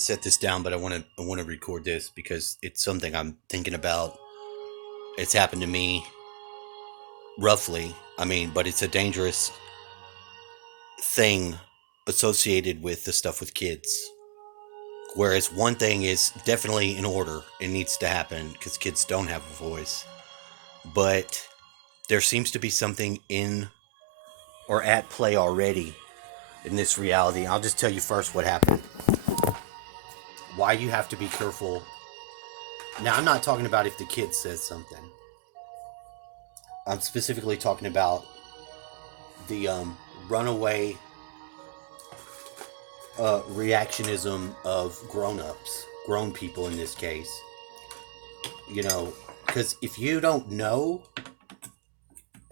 set this down, but I want to record this because it's something I'm thinking about. It's happened to me roughly. I mean, but it's a dangerous thing associated with the stuff with kids. Whereas one thing is definitely in order, it needs to happen because kids don't have a voice. But there seems to be something in or at play already in this reality. I'll just tell you first what happened. Why you have to be careful. Now, I'm not talking about if the kid says something. I'm specifically talking about the runaway reactionism of grown-ups, grown people in this case. You know, because if you don't know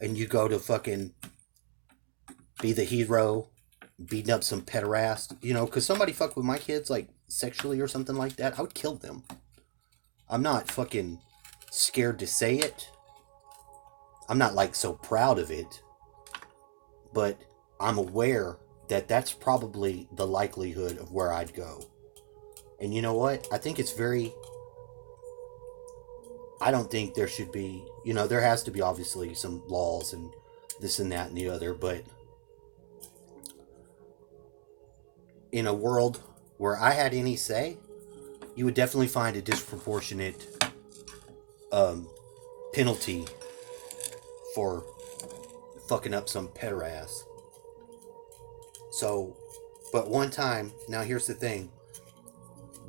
and you go to fucking be the hero, beating up some pederast, because somebody fuck with my kids like sexually or something like that, I would kill them. I'm not fucking scared to say it. I'm not like so proud of it, but I'm aware that that's probably the likelihood of where I'd go. And you know what? I think it's very. I don't think there should be. There has to be obviously some laws and this and that and the other, but in a world where I had any say, you would definitely find a disproportionate um, penalty for fucking up some pederass. So, but one time, now here's the thing: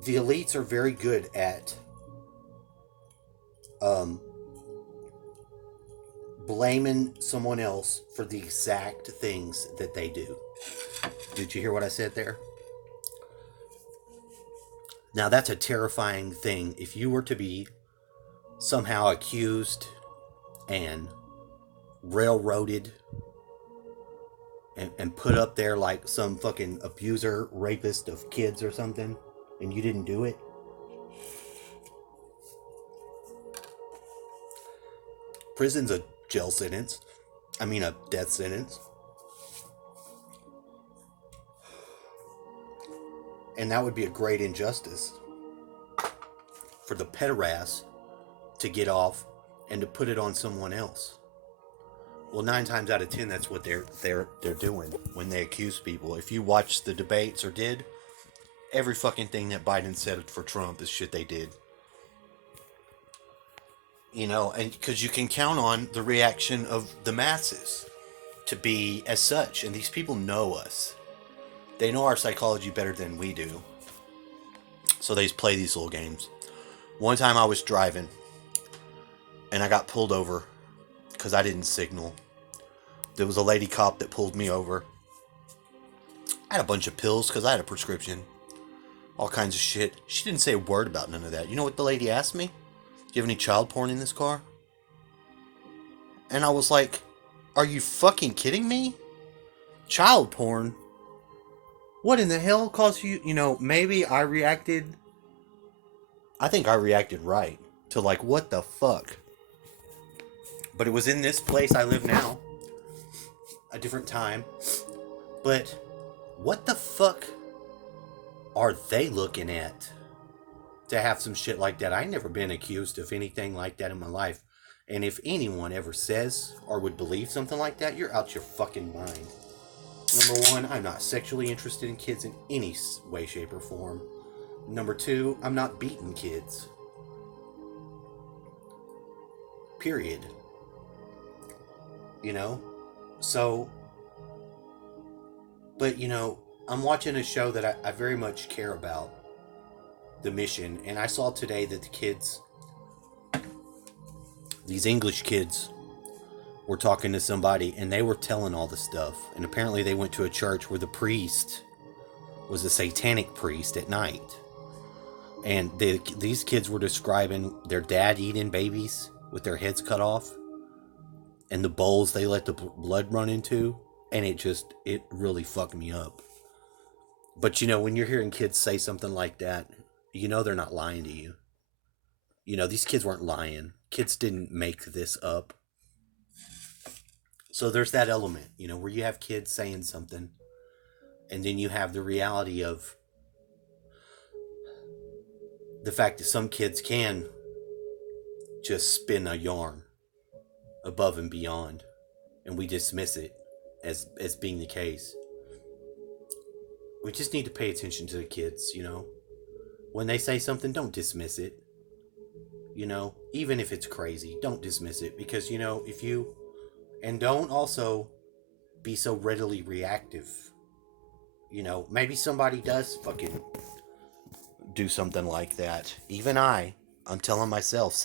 the elites are very good at um, blaming someone else for the exact things that they do. Did you hear what I said there? Now, that's a terrifying thing. If you were to be somehow accused and railroaded and put up there like some fucking abuser, rapist of kids or something, and you didn't do it, prison's a jail sentence. I mean, a death sentence. And that would be a great injustice for the pederast to get off and to put it on someone else. Well, 9 times out of 10, that's what they're doing when they accuse people. If you watch the debates or did, every fucking thing that Biden said for Trump is shit they did. And because you can count on the reaction of the masses to be as such, and these people know us. They know our psychology better than we do. So they play these little games. One time I was driving and I got pulled over because I didn't signal. There was a lady cop that pulled me over. I had a bunch of pills because I had a prescription. All kinds of shit. She didn't say a word about none of that. You know what the lady asked me? Do you have any child porn in this car? And I was like, are you fucking kidding me? Child porn? What in the hell caused you? Maybe I reacted. I think I reacted right to like, what the fuck? But it was in this place I live now. A different time. But what the fuck are they looking at to have some shit like that? I never been accused of anything like that in my life. And if anyone ever says or would believe something like that, you're out your fucking mind. Number one, I'm not sexually interested in kids in any way, shape, or form. Number two, I'm not beating kids. Period. You know? So, but I'm watching a show that I very much care about, the mission, and I saw today that the kids, these English kids, were talking to somebody and they were telling all the stuff. And apparently they went to a church where the priest was a satanic priest at night. And these kids were describing their dad eating babies with their heads cut off and the bowls they let the blood run into. And it really fucked me up. But when you're hearing kids say something like that, they're not lying to you. These kids weren't lying. Kids didn't make this up. So there's that element, where you have kids saying something, and then you have the reality of the fact that some kids can just spin a yarn above and beyond, and we dismiss it as being the case. We just need to pay attention to the kids, you know. When they say something, don't dismiss it. You know, even if it's crazy, don't dismiss it, because you know, if you and don't also be so readily reactive. You know, maybe somebody does fucking do something like that. Even I'm telling myself,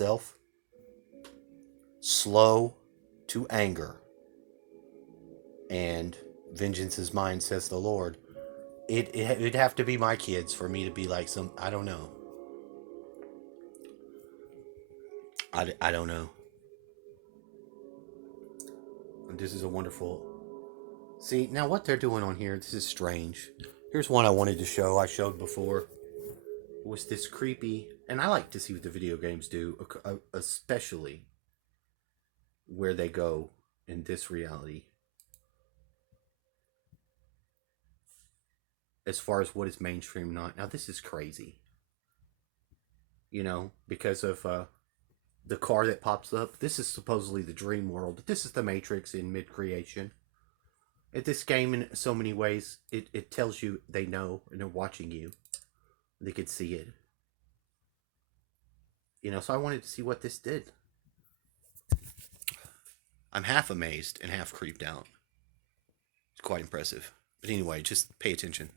slow to anger, and vengeance is mine, says the Lord. It'd have to be my kids for me to be like some. I don't know. I don't know. This is a wonderful. See, now what they're doing on here, this is strange. Here's one I wanted to show. I showed before. It was this creepy, and I like to see what the video games do, especially where they go in this reality. As far as what is mainstream, not. Now, this is crazy. You know, because of the car that pops up. This is supposedly the dream world. This is the Matrix in mid-creation. At this game, in so many ways, it tells you they know and they're watching you. They could see it. You know, so I wanted to see what this did. I'm half amazed and half creeped out. It's quite impressive. But anyway, just pay attention.